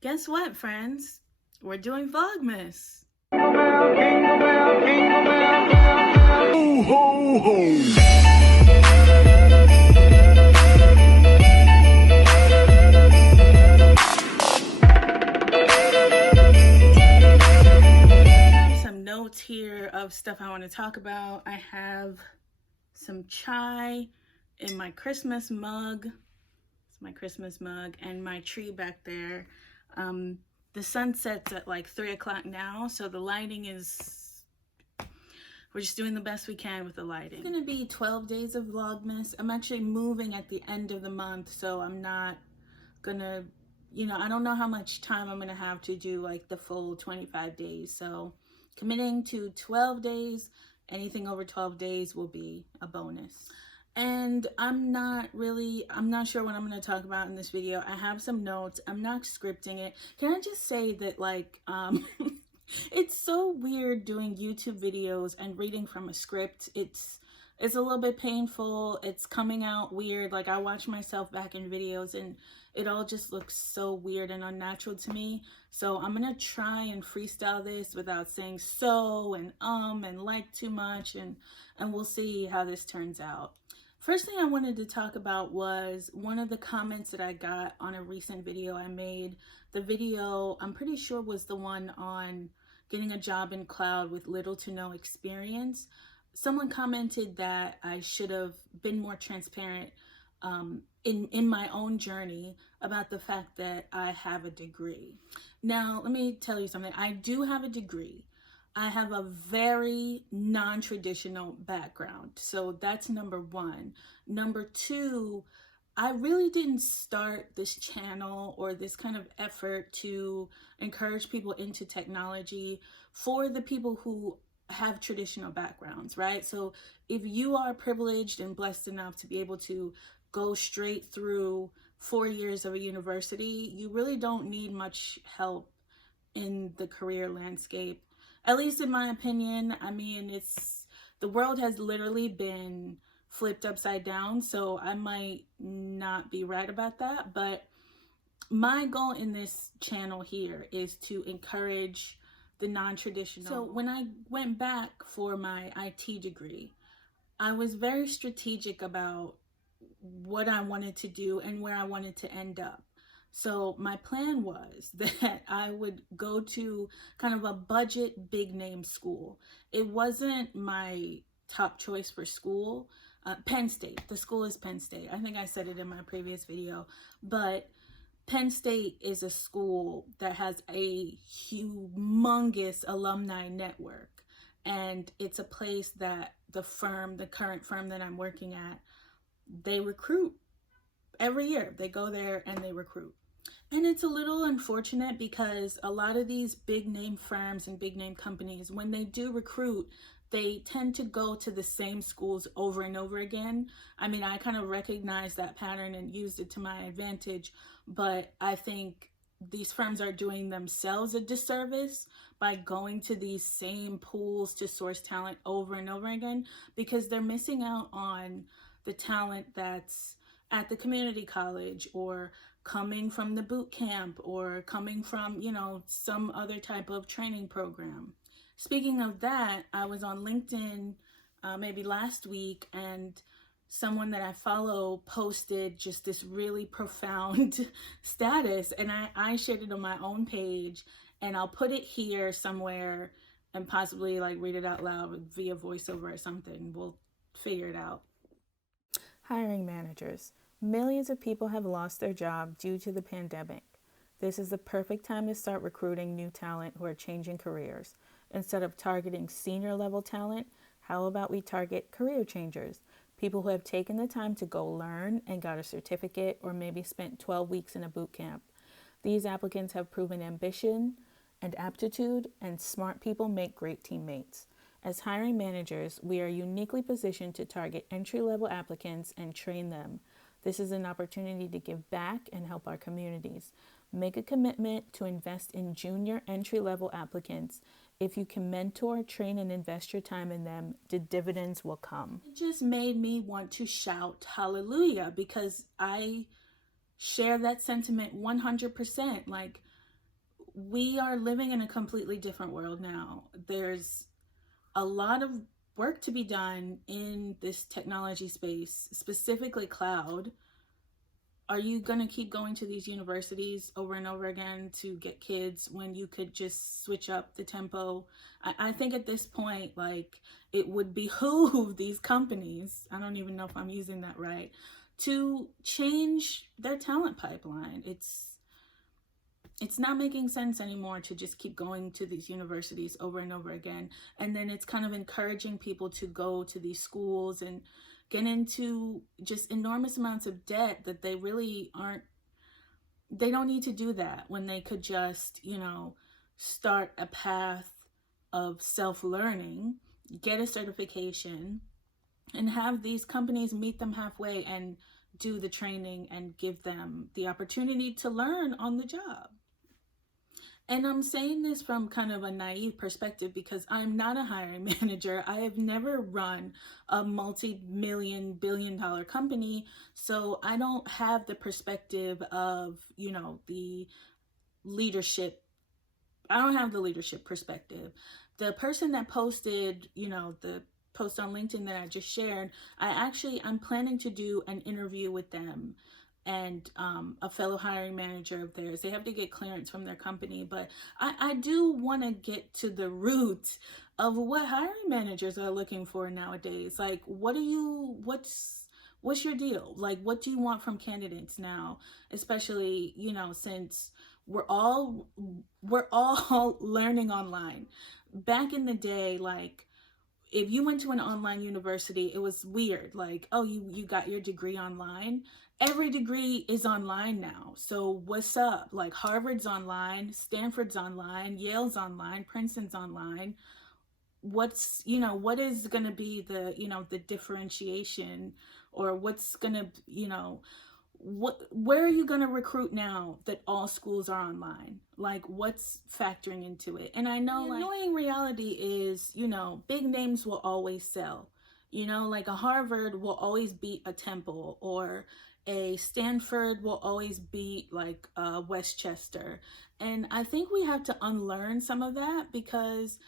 Guess what, friends? We're doing Vlogmas. Jingle bell, jingle bell, jingle bell. Ho, ho, ho. Some notes here of stuff I want to talk about. I have some chai in my Christmas mug. It's my Christmas mug, and my tree back there. The sun sets at like 3 o'clock now, so the lighting is, we're just doing the best we can with the lighting. It's gonna be 12 days of Vlogmas. I'm actually moving at the end of the month, so I'm not gonna, I don't know how much time I'm gonna have to do like the full 25 days. So committing to 12 days, anything over 12 days will be a bonus. And I'm not sure what I'm going to talk about in this video. I have some notes. I'm not scripting it. Can I just say that, like, it's so weird doing YouTube videos and reading from a script. It's a little bit painful. It's coming out weird. Like, I watch myself back in videos and it all just looks so weird and unnatural to me. So I'm going to try and freestyle this without saying so and like too much, and we'll see how this turns out. First thing I wanted to talk about was one of the comments that I got on a recent video I made. The video, I'm pretty sure, was the one on getting a job in cloud with little to no experience. Someone commented that I should have been more transparent in my own journey about the fact that I have a degree. Now, let me tell you something. I do have a degree. I have a very non-traditional background. So that's number one. Number two, I really didn't start this channel or this kind of effort to encourage people into technology for the people who have traditional backgrounds, right? So if you are privileged and blessed enough to be able to go straight through 4 years of a university, you really don't need much help in the career landscape. At least in my opinion. I mean, the world has literally been flipped upside down, so I might not be right about that, but my goal in this channel here is to encourage the non-traditional. So when I went back for my IT degree, I was very strategic about what I wanted to do and where I wanted to end up. So my plan was that I would go to kind of a budget big name school. It wasn't my top choice for school. Penn State. The school is Penn State. I think I said it in my previous video, but Penn State is a school that has a humongous alumni network, and it's a place that the current firm that I'm working at, they recruit every year. They go there and they recruit. And it's a little unfortunate because a lot of these big name firms and big name companies, when they do recruit, they tend to go to the same schools over and over again. I mean, I kind of recognized that pattern and used it to my advantage, but I think these firms are doing themselves a disservice by going to these same pools to source talent over and over again, because they're missing out on the talent that's at the community college or coming from the boot camp or coming from, some other type of training program. Speaking of that, I was on LinkedIn maybe last week, and someone that I follow posted just this really profound status, and I shared it on my own page, and I'll put it here somewhere and possibly like read it out loud via voiceover or something. We'll figure it out. Hiring managers. Millions of people have lost their job due to the pandemic. This is the perfect time to start recruiting new talent who are changing careers. Instead of targeting senior level talent, how about we target career changers? People who have taken the time to go learn and got a certificate, or maybe spent 12 weeks in a boot camp. These applicants have proven ambition and aptitude, and smart people make great teammates. As hiring managers, we are uniquely positioned to target entry-level applicants and train them. This is an opportunity to give back and help our communities. Make a commitment to invest in junior entry-level applicants. If you can mentor, train, and invest your time in them, the dividends will come. It just made me want to shout hallelujah, because I share that sentiment 100%. Like, we are living in a completely different world now. There's a lot of work to be done in this technology space, specifically cloud. Are you going to keep going to these universities over and over again to get kids when you could just switch up the tempo? I think at this point, like, it would behoove these companies, I don't even know if I'm using that right, to change their talent pipeline. It's not making sense anymore to just keep going to these universities over and over again. And then it's kind of encouraging people to go to these schools and get into just enormous amounts of debt that they really aren't, they don't need to do that when they could just, start a path of self-learning, get a certification, and have these companies meet them halfway and do the training and give them the opportunity to learn on the job. And I'm saying this from kind of a naive perspective because I'm not a hiring manager. I have never run a multi-million, billion-dollar company. So I don't have the perspective of, the leadership. I don't have the leadership perspective. The person that posted, the post on LinkedIn that I just shared, I'm planning to do an interview with them and a fellow hiring manager of theirs. They have to get clearance from their company, but I do want to get to the root of what hiring managers are looking for nowadays. Like, what's your deal? Like, what do you want from candidates now? Especially, since we're all learning online. Back in the day, like, if you went to an online university, it was weird. Like, oh, you got your degree online. Every degree is online now. So what's up? Like, Harvard's online, Stanford's online, Yale's online, Princeton's online. What is going to be the differentiation, or what's going to, where are you going to recruit now that all schools are online? Like, what's factoring into it? And I know, the annoying reality is, big names will always sell. Like a Harvard will always beat a Temple, or a Stanford will always beat like Westchester. And I think we have to unlearn some of that, because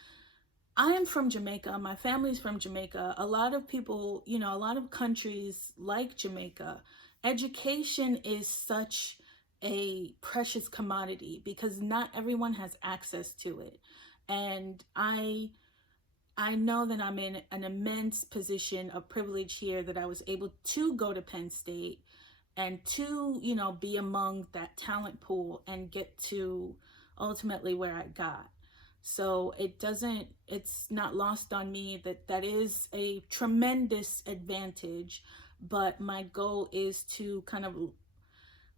I am from Jamaica. My family's from Jamaica. A lot of people, a lot of countries like Jamaica, education is such a precious commodity because not everyone has access to it. And I know that I'm in an immense position of privilege here, that I was able to go to Penn State and to, be among that talent pool and get to ultimately where I got. So it's not lost on me that is a tremendous advantage, but my goal is to kind of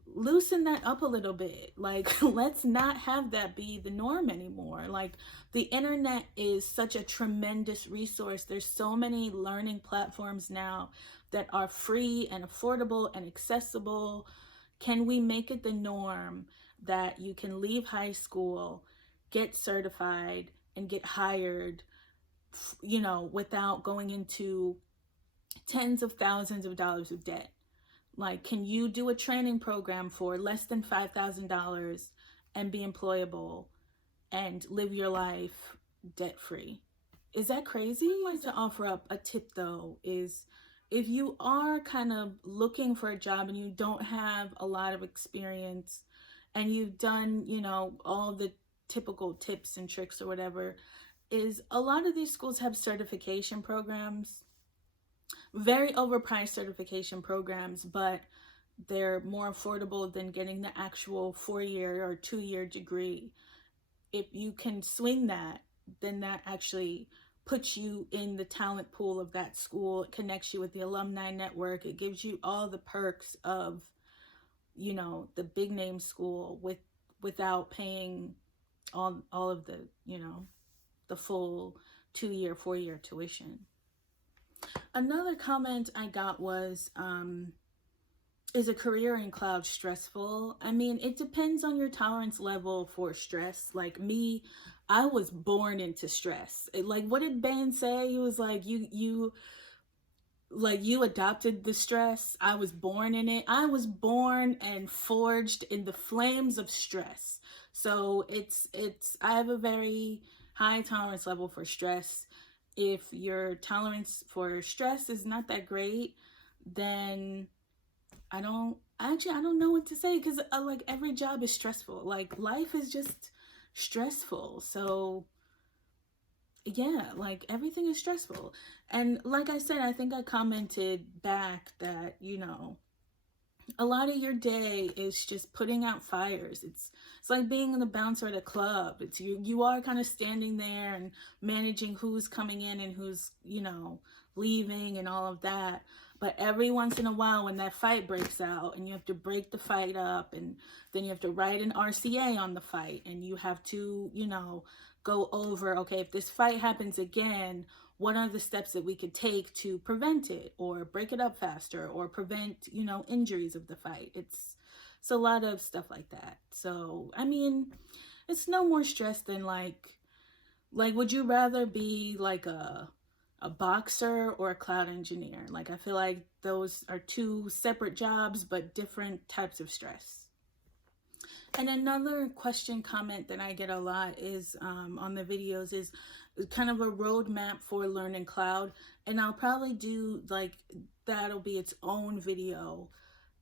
loosen that up a little bit. Like, let's not have that be the norm anymore. Like, the internet is such a tremendous resource. There's so many learning platforms now that are free and affordable and accessible. Can we make it the norm that you can leave high school, get certified, and get hired, without going into tens of thousands of dollars of debt? Like, can you do a training program for less than $5,000 and be employable and live your life debt-free? Is that crazy? I'd like to offer up a tip, though, is if you are kind of looking for a job and you don't have a lot of experience and you've done, all the typical tips and tricks or whatever, is a lot of these schools have certification programs, very overpriced certification programs, but they're more affordable than getting the actual 4-year or 2-year degree. If you can swing that, then that actually puts you in the talent pool of that school. It connects you with the alumni network. It gives you all the perks of, the big name school without paying all of the, the full 2-year, 4-year tuition. Another comment I got was, is a career in cloud stressful? I mean, it depends on your tolerance level for stress. Like me, I was born into stress. Like, what did Bane say? He was like, like you adopted the stress. I was born in it. I was born and forged in the flames of stress. So I have a very high tolerance level for stress. If your tolerance for stress is not that great, then I don't know what to say, because like every job is stressful. Like life is just stressful. So yeah, like everything is stressful. And like I said, I think I commented back that, you know, a lot of your day is just putting out fires. It's like being the bouncer at a club. It's you are kind of standing there and managing who's coming in and who's, you know, leaving and all of that. But every once in a while, when that fight breaks out and you have to break the fight up, and then you have to write an RCA on the fight, and you have to, you know, go over, okay, if this fight happens again, what are the steps that we could take to prevent it or break it up faster or prevent, you know, injuries of the fight. It's a lot of stuff like that. So I mean, it's no more stress than like would you rather be like a boxer or a cloud engineer? Like I feel like those are two separate jobs but different types of stress. And another comment that I get a lot is on the videos is kind of a roadmap for learning cloud. And I'll probably do like, that'll be its own video.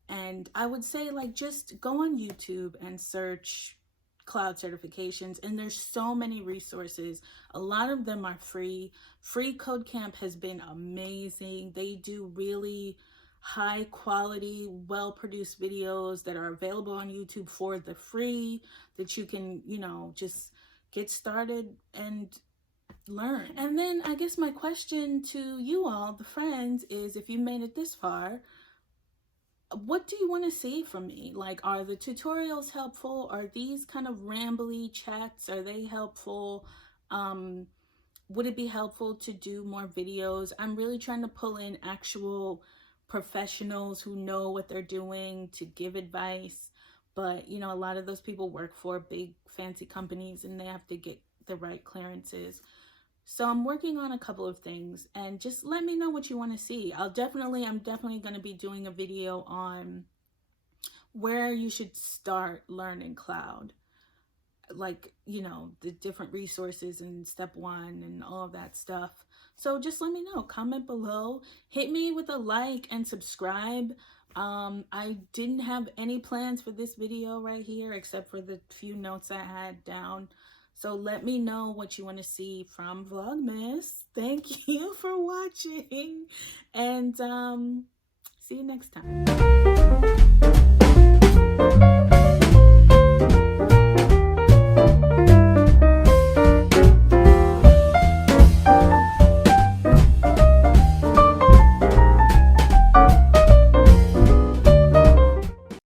And I would say like, just go on YouTube and search cloud certifications, and there's so many resources. A lot of them are free. Free Code Camp has been amazing. They do really high quality, well produced videos that are available on YouTube for the free, that you can, you know, just get started and learn. And then I guess my question to you all, the friends, is if you made it this far, what do you want to see from me? Like, are the tutorials helpful? Are these kind of rambly chats, are they helpful? Would it be helpful to do more videos? I'm really trying to pull in actual professionals who know what they're doing to give advice. But, you know, a lot of those people work for big fancy companies and they have to get the right clearances. So I'm working on a couple of things, and just let me know what you want to see. I'm definitely going to be doing a video on where you should start learning cloud. Like, you know, the different resources and step 1 and all of that stuff. So just let me know, comment below, hit me with a like and subscribe. I didn't have any plans for this video right here except for the few notes I had down. So let me know what you want to see from Vlogmas. Thank you for watching, and see you next time.